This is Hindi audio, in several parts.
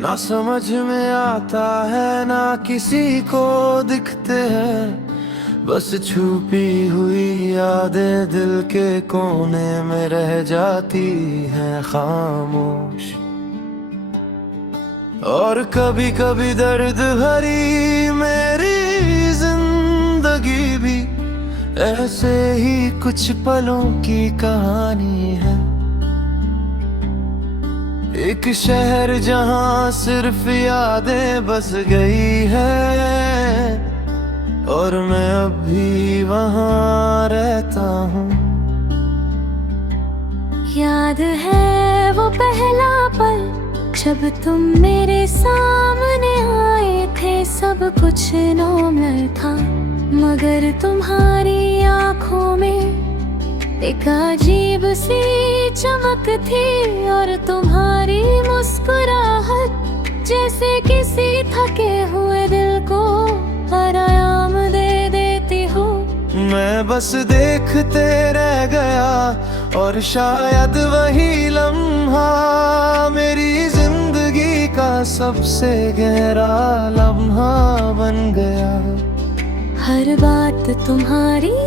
ना समझ में आता है ना किसी को दिखते हैं, बस छुपी हुई यादें दिल के कोने में रह जाती हैं खामोश। और कभी कभी दर्द भरी मेरी जिंदगी भी ऐसे ही कुछ पलों की कहानी है। एक शहर जहां सिर्फ यादें बस गई है और मैं अब भी वहां रहता हूँ। याद है वो पहला पल जब तुम मेरे सामने आए थे। सब कुछ नॉर्मल था मगर तुम्हारी आंखों में एक अजीब सी चमक थी और तुम्हारी मुस्कुराहट जैसे किसी थके हुए दिल को आराम दे देती हो। मैं बस देखते रह गया और शायद वही लम्हा मेरी जिंदगी का सबसे गहरा लम्हा बन गया। हर बात तुम्हारी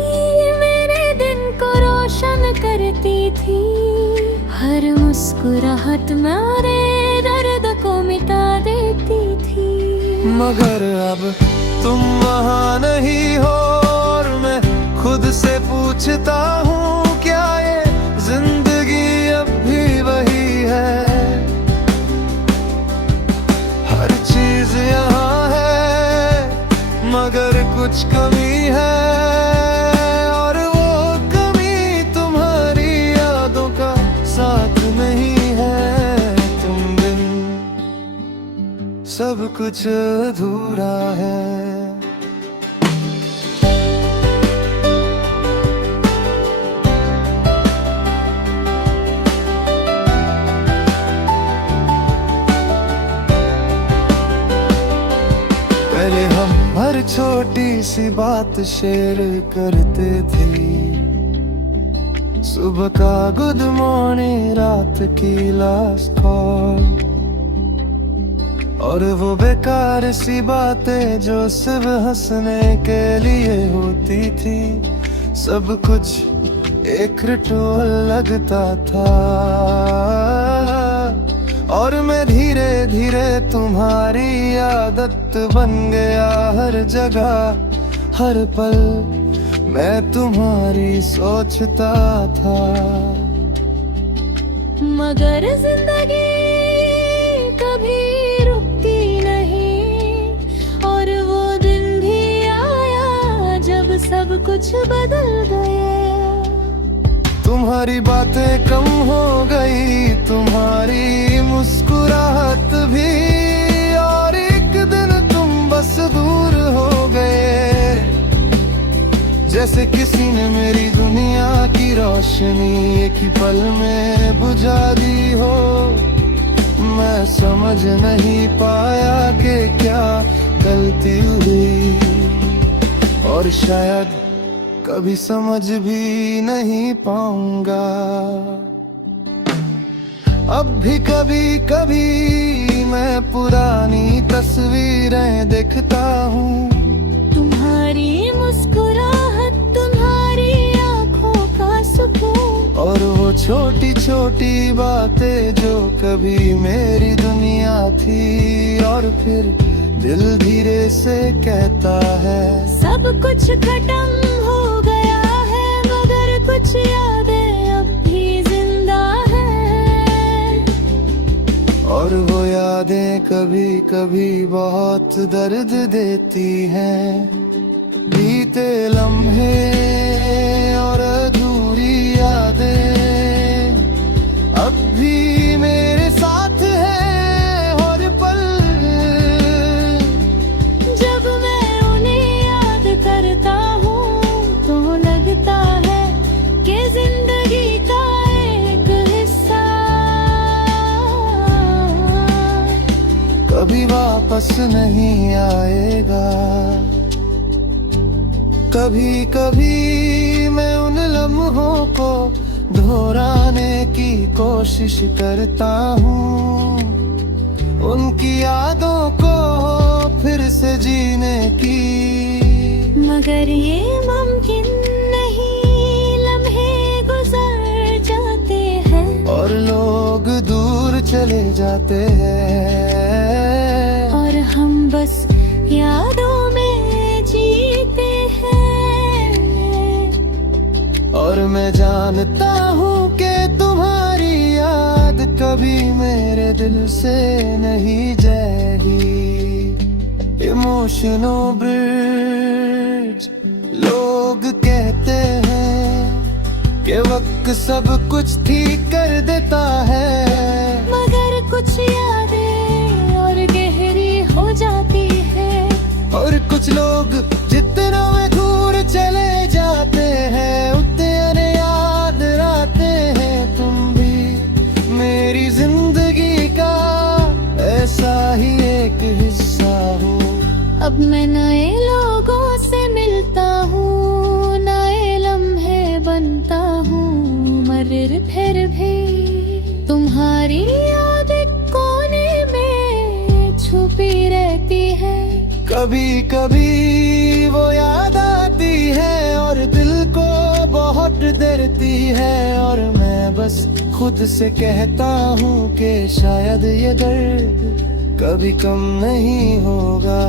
रोशन करती थी, हर मुस्कुराहट मेरे दर्द को मिटा देती थी। मगर अब तुम वहाँ नहीं हो और मैं खुद से पूछता हूँ क्या ये जिंदगी अब भी वही है। हर चीज यहाँ है मगर कुछ कमी है सब कुछ अधूरा है। पहले हम हर छोटी सी बात शेयर करते थे, सुबह का गुड मॉर्निंग, रात की लास्ट कॉल और वो बेकार सी बातें जो सिर्फ हंसने के लिए होती थी। सब कुछ एक रिचुअल लगता था और मैं धीरे धीरे तुम्हारी आदत बन गया। हर जगह हर पल मैं तुम्हारी सोचता था। मगर जिंदगी कभी सब कुछ बदल गया। तुम्हारी बातें कम हो गई, तुम्हारी मुस्कुराहट भी, और एक दिन तुम बस दूर हो गए। जैसे किसी ने मेरी दुनिया की रोशनी एक ही पल में बुझा दी हो। मैं समझ नहीं पाया कि क्या गलती हुई और शायद कभी समझ भी नहीं पाऊंगा। अब भी कभी कभी मैं पुरानी तस्वीरें देखता हूँ। तुम्हारी मुस्कुराहट, तुम्हारी आंखों का सुकून और वो छोटी छोटी बातें जो कभी मेरी दुनिया थी। और फिर दिल धीरे से कहता है सब कुछ खत्म हो गया है मगर कुछ यादें अब भी जिंदा हैं। और वो यादें कभी कभी बहुत दर्द देती हैं। बीते लम्हे और अधूरी यादें अब भी मेरे साथ है। कभी वापस नहीं आएगा। कभी कभी मैं उन लम्हों को दोहराने की कोशिश करता हूँ उनकी यादों को फिर से जीने की। मगर ये मुमकिन नहीं, लम्हे गुजर जाते हैं और लोग दूर चले जाते हैं, और हम बस यादों में जीते हैं। और मैं जानता हूँ कि तुम्हारी याद कभी मेरे दिल से नहीं जाएगी। Emotional bridge. लोग कहते हैं कि वक्त सब कुछ ठीक कर देता है, मगर कुछ यादें और गहरी हो जाती है। और कुछ लोग जितना में दूर चले जाते हैं उतने याद आते हैं। तुम भी मेरी जिंदगी का ऐसा ही एक हिस्सा हो। अब मैं नए लोगों से मिलता हूँ, नए लम्हे बनता हूँ, मगर फिर भी तुम्हारी याद एक कोने में छुपी रहती है। कभी कभी वो याद आती है और दिल को बहुत डरती है, और मैं बस खुद से कहता हूँ कि शायद ये दर्द कभी कम नहीं होगा।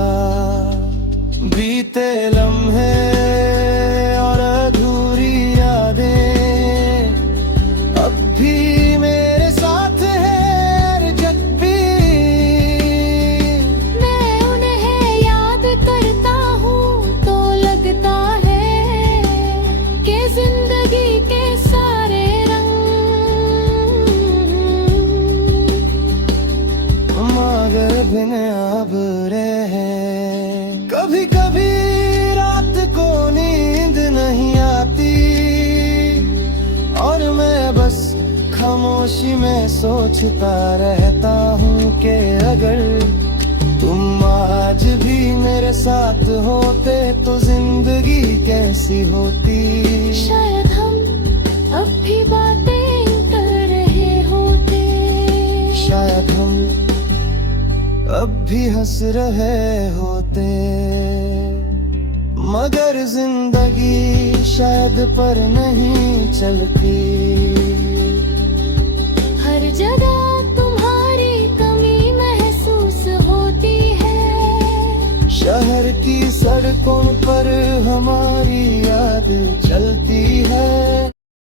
बीते लम्हे और अधूरी यादें अब भी मेरे साथ है जब भी मैं उन्हें याद करता हूँ तो लगता है कि जिंदगी के सारे मगर बिन अब रहे। कभी कभी रात को नींद नहीं आती और मैं बस खामोशी में सोचता रहता हूँ कि अगर तुम आज भी मेरे साथ होते तो जिंदगी कैसी होती। शायद हम अब भी बातें कर रहे होते, शायद हम अब भी हंस रहे होते, मगर जिंदगी शायद पर नहीं चलती। हर जगह तुम्हारी कमी महसूस होती है। शहर की सड़कों पर हमारी याद चलती है।